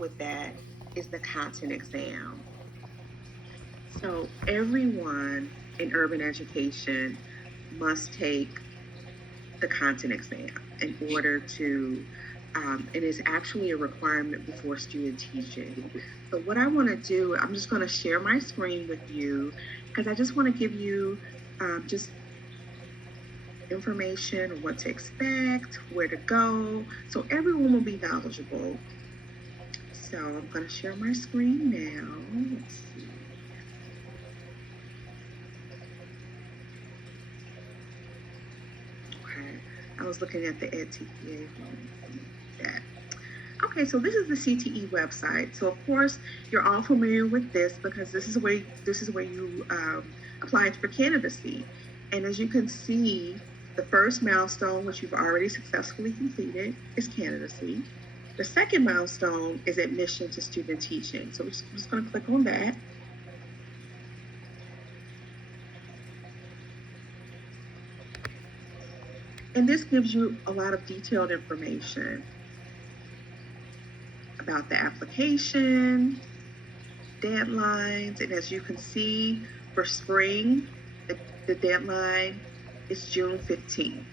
with that is the content exam. So everyone in urban education must take the content exam in order to, it is actually a requirement before student teaching. So what I want to do, I'm just going to share my screen with you because I just want to give you just information on what to expect, where to go, so everyone will be knowledgeable. So I'm going to share my screen now. Let's see. Okay, I was looking at the EdTPA chat. Okay, so this is the CTE website. So of course, you're all familiar with this because this is where you applied for candidacy. And as you can see, the first milestone, which you've already successfully completed, is candidacy. The second milestone is admission to student teaching. So we're just going to click on that. And this gives you a lot of detailed information about the application, deadlines, and as you can see, for spring, the deadline is June 15th.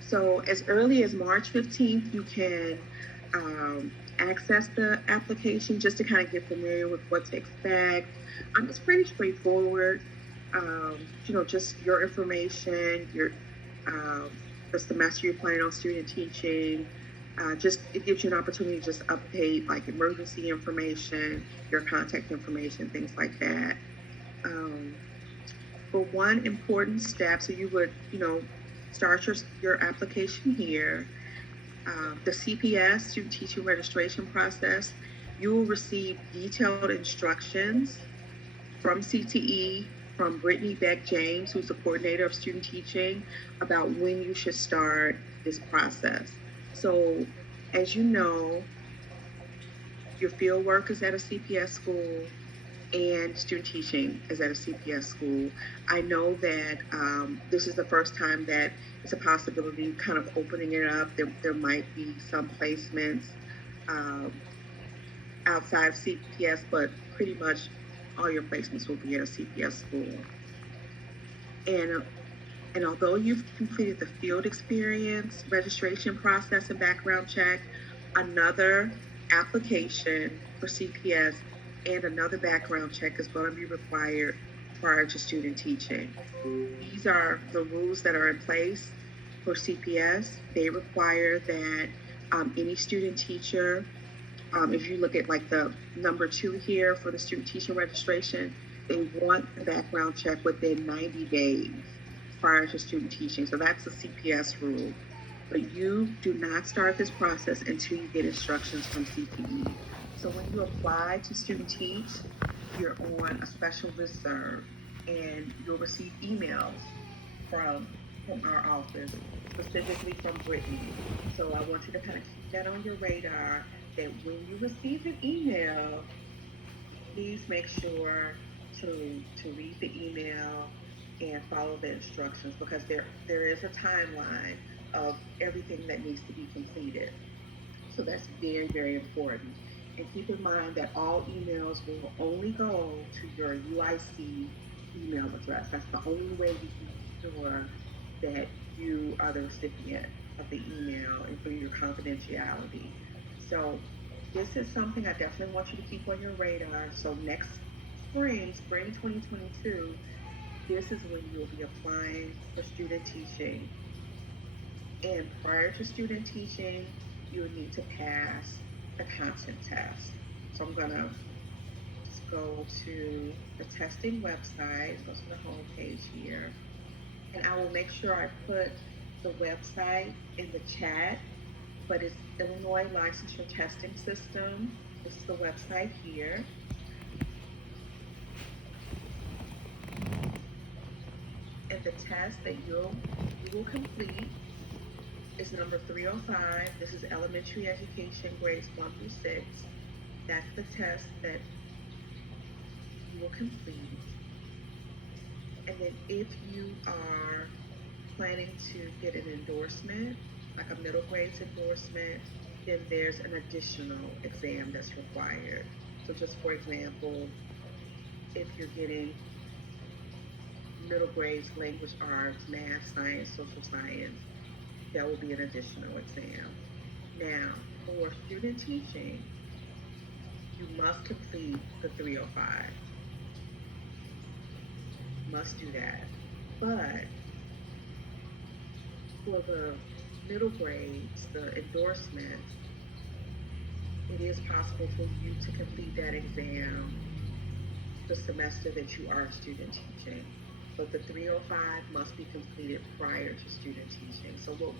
So as early as March 15th, you can access the application just to kind of get familiar with what to expect. It's pretty straightforward. Just your information, um, the semester you're planning on student teaching. Just it gives you an opportunity to just update like emergency information, your contact information, things like that. Um, for one important step, so you would, start your application here. The CPS, student teaching registration process, you will receive detailed instructions from CTE, from Brittany Beck James, who's the coordinator of student teaching, about when you should start this process. So, as you know, your field work is at a CPS school and student teaching is at a CPS school. I know that this is the first time that it's a possibility kind of opening it up. There might be some placements um, outside of CPS, but pretty much all your placements will be at a CPS school. And and although you've completed the field experience, registration process, and background check, another application for CPS and another background check is going to be required prior to student teaching. These are the rules that are in place for CPS. They require that any student teacher, if you look at like the number 2 here for the student teaching registration, they want the background check within 90 days prior to student teaching. So that's a CPS rule. But you do not start this process until you get instructions from CTE. So when you apply to student teach, you're on a special listserv and you'll receive emails from our office, specifically from Brittany. So I want you to kind of keep that on your radar that when you receive an email, please make sure to read the email and follow the instructions because there is a timeline of everything that needs to be completed. So that's very, very important. And keep in mind that all emails will only go to your UIC email address. That's the only way you can be sure that you are the recipient of the email and for your confidentiality. So this is something I definitely want you to keep on your radar. So next spring 2022, this is when you'll be applying for student teaching. And prior to student teaching, you'll need to pass the content test. So I'm gonna just go to the testing website, go to the home page here, and I will make sure I put the website in the chat, but it's Illinois Licensure Testing System. This is the website here. And the test that you will complete is number 305. This is elementary education grades 1 through 6. That's the test that you will complete. And then if you are planning to get an endorsement, like a middle grades endorsement, then there's an additional exam that's required. So just for example, if you're getting middle grades, language arts, math, science, social science, that will be an additional exam. Now, for student teaching, you must complete the 305. Must do that. But for the middle grades, the endorsement, it is possible for you to complete that exam the semester that you are student teaching. But the 305 must be completed prior to student teaching. So what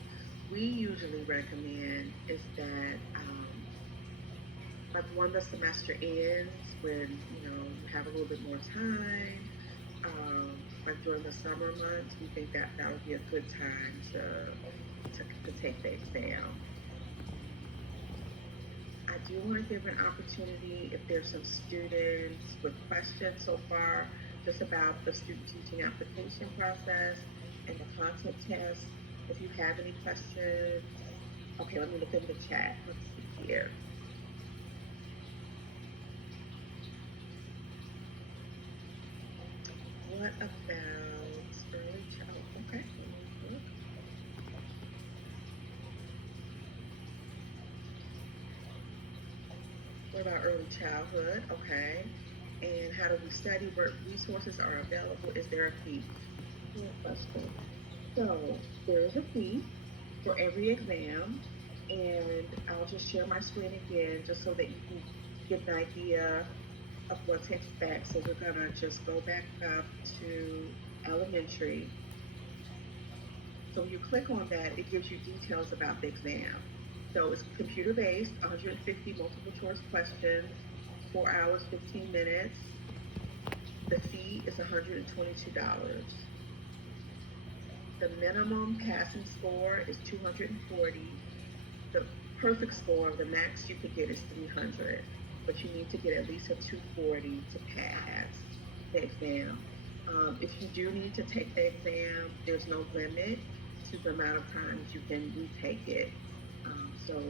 we usually recommend is that like when the semester ends, when you have a little bit more time, like during the summer months, we think that that would be a good time to take the exam. I do want to give an opportunity if there's some students with questions so far just about the student teaching application process and the content test. If you have any questions, okay, let me look in the chat. Let's see here. What about early childhood? Okay. What about early childhood? Okay. And how do we study? What resources are available? Is there a fee? Good question. So there is a fee for every exam, and I'll just share my screen again just so that you can get an idea of what to expect. So we're gonna just go back up to elementary. So when you click on that, it gives you details about the exam. So it's computer-based, 150 multiple choice questions, 4 hours, 15 minutes. The fee is $122. The minimum passing score is 240. The perfect score, the max you could get is 300, but you need to get at least a 240 to pass the exam. If you do need to take the exam, there's no limit to the amount of times you can retake it. So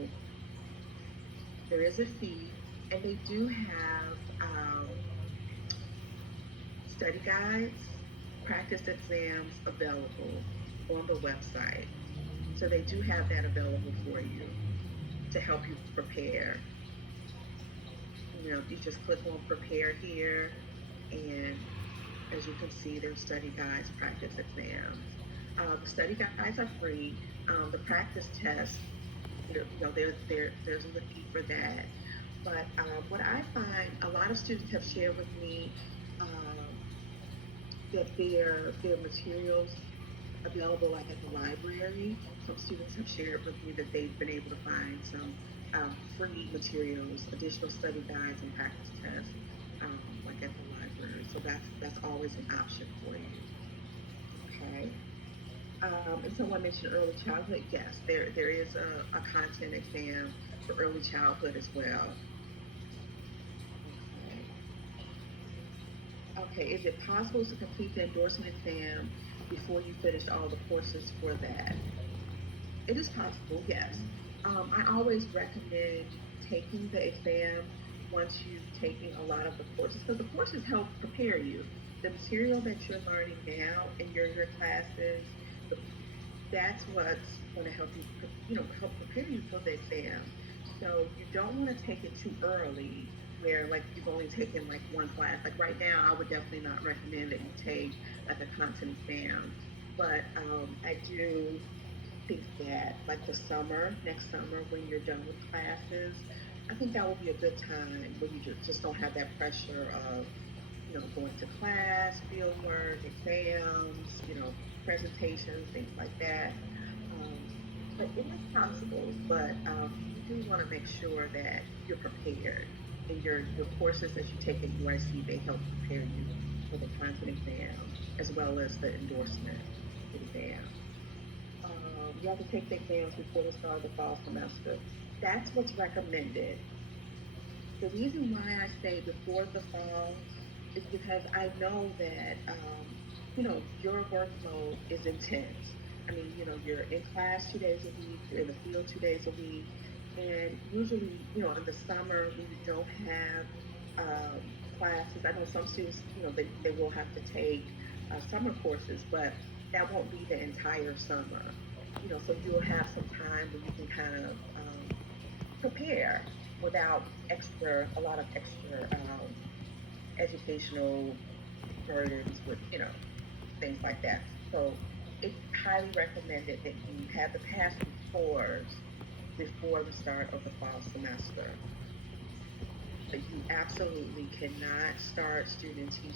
there is a fee, and they do have study guides, practice exams available on the website. So they do have that available for you to help you prepare. You just click on prepare here, and as you can see, there's study guides, practice exams. The study guides are free. The practice tests, there's a fee for that. But what I find, a lot of students have shared with me that their materials available like at the library. Some students have shared with me that they've been able to find some free materials, additional study guides and practice tests, like at the library. So that's always an option for you. Okay. And someone mentioned early childhood. Yes, there is a content exam for early childhood as well. Okay, is it possible to complete the endorsement exam before you finish all the courses for that? It is possible, yes. I always recommend taking the exam once you've taken a lot of the courses, because the courses help prepare you. The material that you're learning now in your classes, that's what's going to help you, help prepare you for the exam. So you don't want to take it too early where like you've only taken like one class. Like right now, I would definitely not recommend that you take like a content exam. But I do think that like the summer, next summer, when you're done with classes, I think that would be a good time when you just don't have that pressure of, going to class, field work, exams, presentations, things like that. But it is possible, but you do want to make sure that you're prepared. And your courses that you take at UIC, they help prepare you for the content exam as well as the endorsement exam. You have to take the exams before the start of the fall semester. That's what's recommended. The reason why I say before the fall is because I know that, your workload is intense. I mean, you're in class 2 days a week, you're in the field 2 days a week. And usually, in the summer, we don't have classes. I know some students, they will have to take summer courses, but that won't be the entire summer. So you'll have some time where you can kind of prepare without a lot of extra educational burdens with, things like that. So it's highly recommended that you have the passing fours before the start of the fall semester. But you absolutely cannot start students